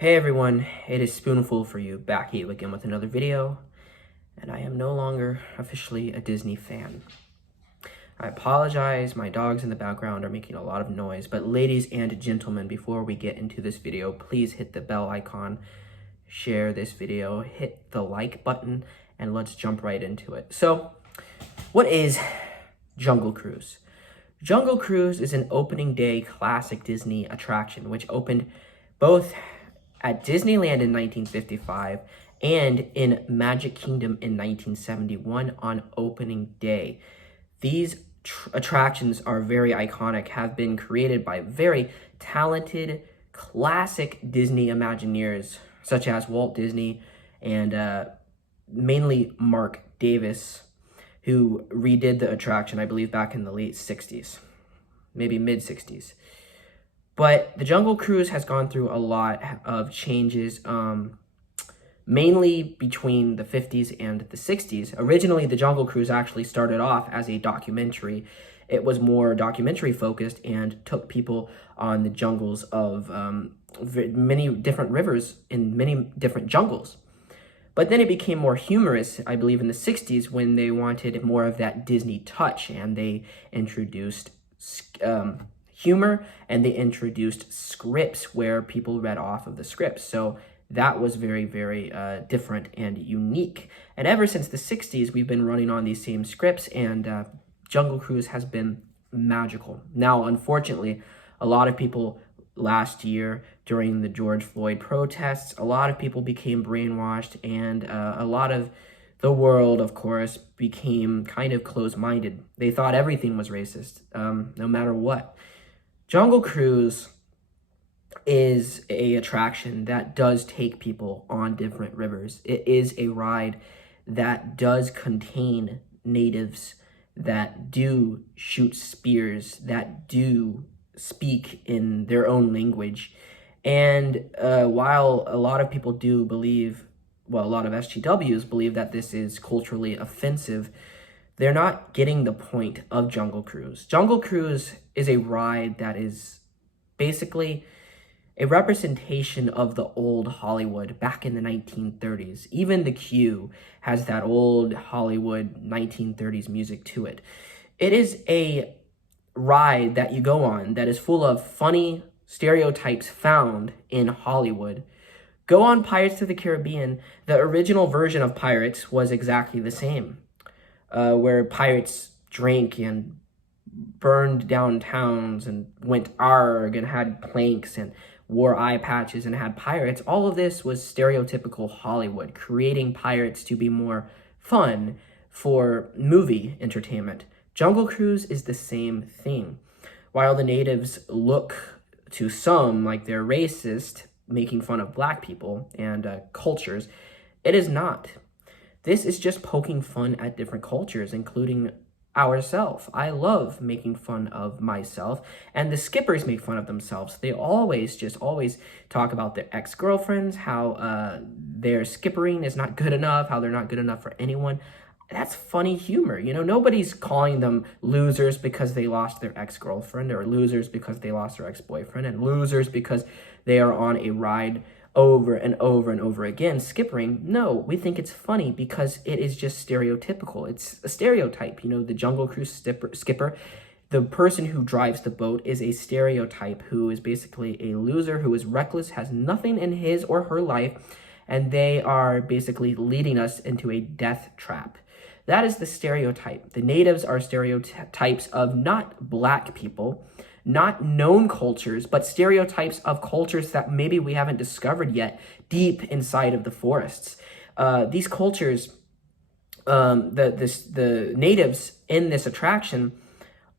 Hey everyone, it is Spoonful for you, back here again with another video, and I am no longer officially a Disney fan. I apologize, my dogs in the background are making a lot of noise, but ladies and gentlemen, before we get into this video, please hit the bell icon, share this video, hit the like button, and let's jump right into it. So, what is Jungle Cruise? Jungle Cruise is an opening day classic Disney attraction, which opened both at Disneyland in 1955 and in Magic Kingdom in 1971 on opening day. These attractions are very iconic, have been created by very talented, classic Disney Imagineers, such as Walt Disney and mainly Marc Davis, who redid the attraction, I believe, back in the late 60s, maybe mid 60s. But the Jungle Cruise has gone through a lot of changes, mainly between the 50s and the 60s. Originally, the Jungle Cruise actually started off as a documentary. It was more documentary focused and took people on the jungles of many different rivers in many different jungles. But then it became more humorous, I believe, in the 60s when they wanted more of that Disney touch, and they introduced humor, and they introduced scripts where people read off of the scripts. So that was very, very different and unique. And ever since the 60s, we've been running on these same scripts, and Jungle Cruise has been magical. Now, unfortunately, a lot of people last year during the George Floyd protests, a lot of people became brainwashed, and a lot of the world, of course, became kind of closed-minded. They thought everything was racist, no matter what. Jungle Cruise is a attraction that does take people on different rivers. It is a ride that does contain natives that do shoot spears, that do speak in their own language. And while a lot of people do believe, well, a lot of SGWs believe that this is culturally offensive, they're not getting the point of Jungle Cruise. Jungle Cruise is a ride that is basically a representation of the old Hollywood back in the 1930s. Even the queue has that old Hollywood 1930s music to it. It is a ride that you go on that is full of funny stereotypes found in Hollywood. Go on Pirates of the Caribbean. The original version of Pirates was exactly the same, where pirates drank and burned down towns and went arg and had planks and wore eye patches and had pirates. All of this was stereotypical Hollywood, creating pirates to be more fun for movie entertainment. Jungle Cruise is the same thing. While the natives look to some like they're racist, making fun of black people and cultures, it is not. This is just poking fun at different cultures, including ourselves. I love making fun of myself, and the skippers make fun of themselves. They always talk about their ex-girlfriends, how their skippering is not good enough, how they're not good enough for anyone. That's funny humor. You know, nobody's calling them losers because they lost their ex-girlfriend, or losers because they lost their ex-boyfriend, and losers because they are on a ride over and over and over again, skippering. No, we think it's funny because it is just stereotypical. It's a stereotype. You know, the Jungle Cruise skipper, the person who drives the boat, is a stereotype who is basically a loser, who is reckless, has nothing in his or her life, and they are basically leading us into a death trap. That is the stereotype. The natives are stereotypes of not black people, not known cultures, but stereotypes of cultures that maybe we haven't discovered yet deep inside of the forests. These cultures, the natives in this attraction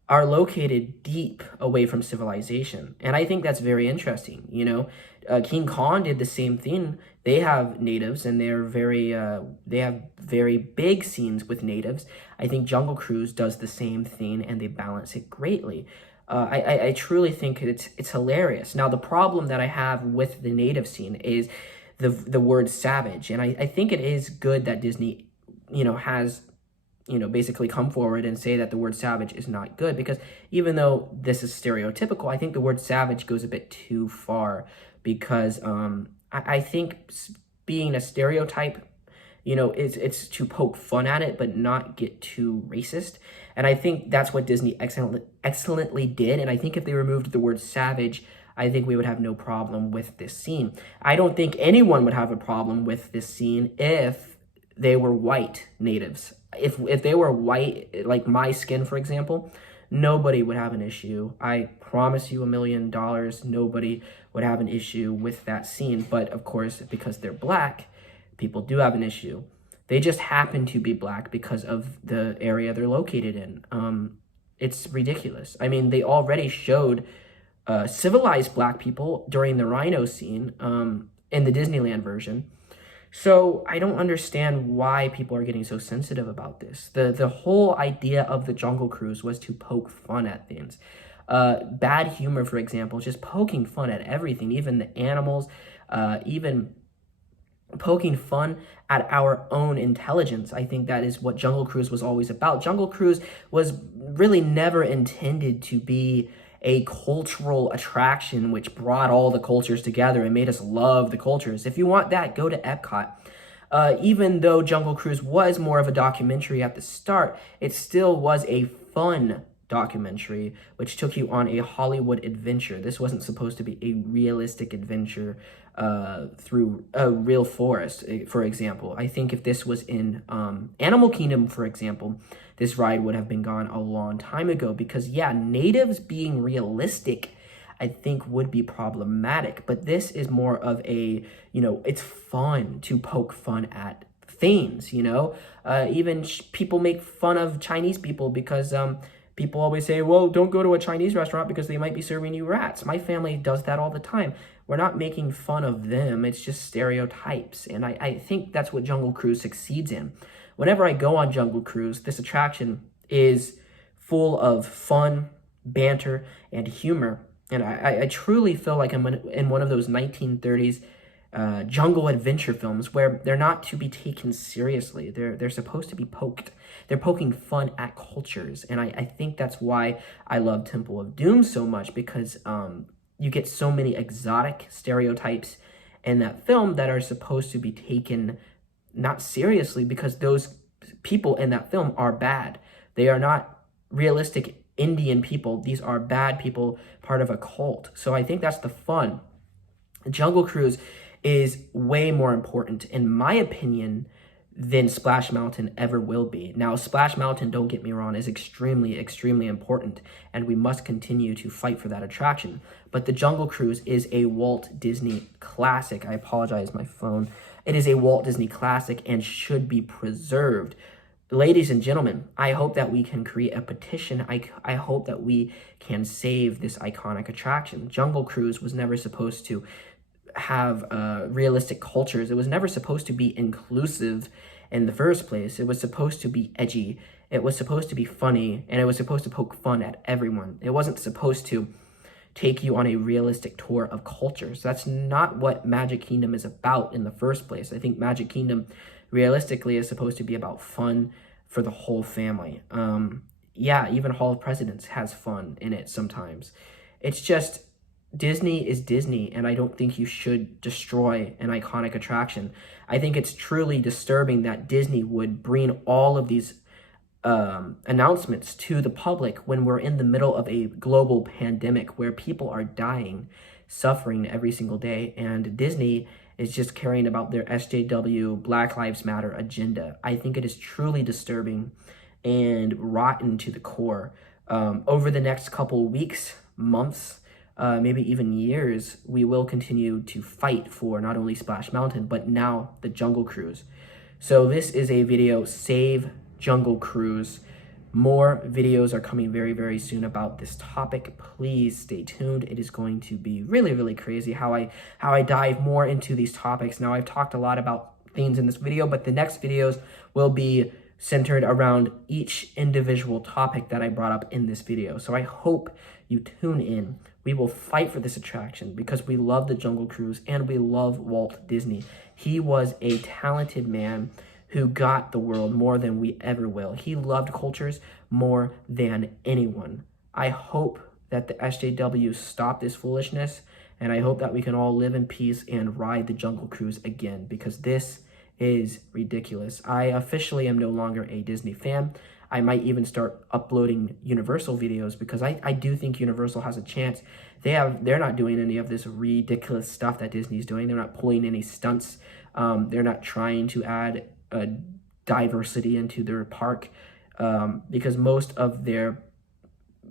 are located deep away from civilization. And I think that's very interesting. You know, King Kong did the same thing. They have natives, and they're they have very big scenes with natives. I think Jungle Cruise does the same thing, and they balance it greatly. I truly think it's hilarious. Now, the problem that I have with the native scene is the word savage. And I think it is good that Disney, you know, has, you know, basically come forward and say that the word savage is not good, because even though this is stereotypical, I think the word savage goes a bit too far, because I think being a stereotype, you know, it's to poke fun at it, but not get too racist. And I think that's what Disney excellently did. And I think if they removed the word savage, I think we would have no problem with this scene. I don't think anyone would have a problem with this scene if they were white natives. If they were white, like my skin, for example, nobody would have an issue. I promise you $1 million, nobody would have an issue with that scene. But of course, because they're black, people do have an issue. They just happen to be black because of the area they're located in. It's ridiculous. I mean, they already showed civilized black people during the rhino scene in the Disneyland version. So I don't understand why people are getting so sensitive about this. The whole idea of the Jungle Cruise was to poke fun at things. Bad humor, for example, just poking fun at everything, even the animals, even poking fun at our own intelligence. I think that is what Jungle Cruise was always about. Jungle Cruise was really never intended to be a cultural attraction which brought all the cultures together and made us love the cultures. If you want that, go to Epcot. Even though Jungle Cruise was more of a documentary at the start, it still was a fun documentary which took you on a Hollywood adventure. This wasn't supposed to be a realistic adventure through a real forest, for example. I think if this was in Animal Kingdom, for example, this ride would have been gone a long time ago because, yeah, natives being realistic, I think would be problematic. But this is more of a, you know, it's fun to poke fun at things, you know? Even people make fun of Chinese people because people always say, well, don't go to a Chinese restaurant because they might be serving you rats. My family does that all the time. We're not making fun of them. It's just stereotypes. And I think that's what Jungle Cruise succeeds in. Whenever I go on Jungle Cruise, this attraction is full of fun, banter, and humor. And I truly feel like I'm in one of those 1930s jungle adventure films where they're not to be taken seriously. They're supposed to be poked. They're poking fun at cultures. And I think that's why I love Temple of Doom so much, because you get so many exotic stereotypes in that film that are supposed to be taken not seriously, because those people in that film are bad. They are not realistic Indian people. These are bad people, part of a cult. So I think that's the fun. Jungle Cruise is way more important, in my opinion, than Splash Mountain ever will be. Now, Splash Mountain, don't get me wrong, is extremely, extremely important, and we must continue to fight for that attraction. But the Jungle Cruise is a Walt Disney classic. I apologize, my phone. It is a Walt Disney classic and should be preserved. Ladies and gentlemen, I hope that we can create a petition. I hope that we can save this iconic attraction. Jungle Cruise was never supposed to have realistic cultures. It was never supposed to be inclusive in the first place. It was supposed to be edgy. It was supposed to be funny, and it was supposed to poke fun at everyone. It wasn't supposed to take you on a realistic tour of cultures. That's not what Magic Kingdom is about in the first place. I think Magic Kingdom realistically is supposed to be about fun for the whole family. Yeah, even Hall of Presidents has fun in it sometimes. It's just, Disney is Disney, and I don't think you should destroy an iconic attraction. I think it's truly disturbing that Disney would bring all of these announcements to the public when we're in the middle of a global pandemic where people are dying, suffering every single day, and Disney is just caring about their SJW, Black Lives Matter agenda. I think it is truly disturbing and rotten to the core. Over the next couple weeks, months, maybe even years, we will continue to fight for not only Splash Mountain, but now the Jungle Cruise. So this is a video, Save Jungle Cruise. More videos are coming very, very soon about this topic. Please stay tuned. It is going to be really, really crazy how I dive more into these topics. Now, I've talked a lot about things in this video, but the next videos will be centered around each individual topic that I brought up in this video. So I hope you tune in. We will fight for this attraction because we love the Jungle Cruise and we love Walt Disney. He was a talented man who got the world more than we ever will. He loved cultures more than anyone. I hope that the SJW stop this foolishness And I hope that we can all live in peace and ride the Jungle Cruise again, because this is ridiculous. I officially am no longer a Disney fan. I might even start uploading Universal videos, because I do think Universal has a chance. They're not doing any of this ridiculous stuff that Disney's doing. They're not pulling any stunts. They're not trying to add diversity into their park, because most of their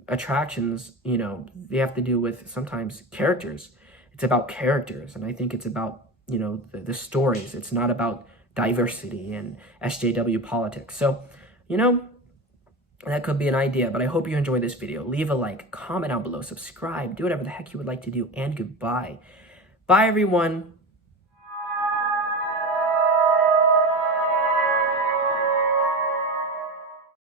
attractions, you know, they have to do with sometimes characters. It's about characters, and I think it's about, you know, the stories. It's not about diversity and SJW politics. So, you know, that could be an idea, but I hope you enjoyed this video. Leave a like, comment down below, subscribe, do whatever the heck you would like to do, and goodbye. Bye, everyone.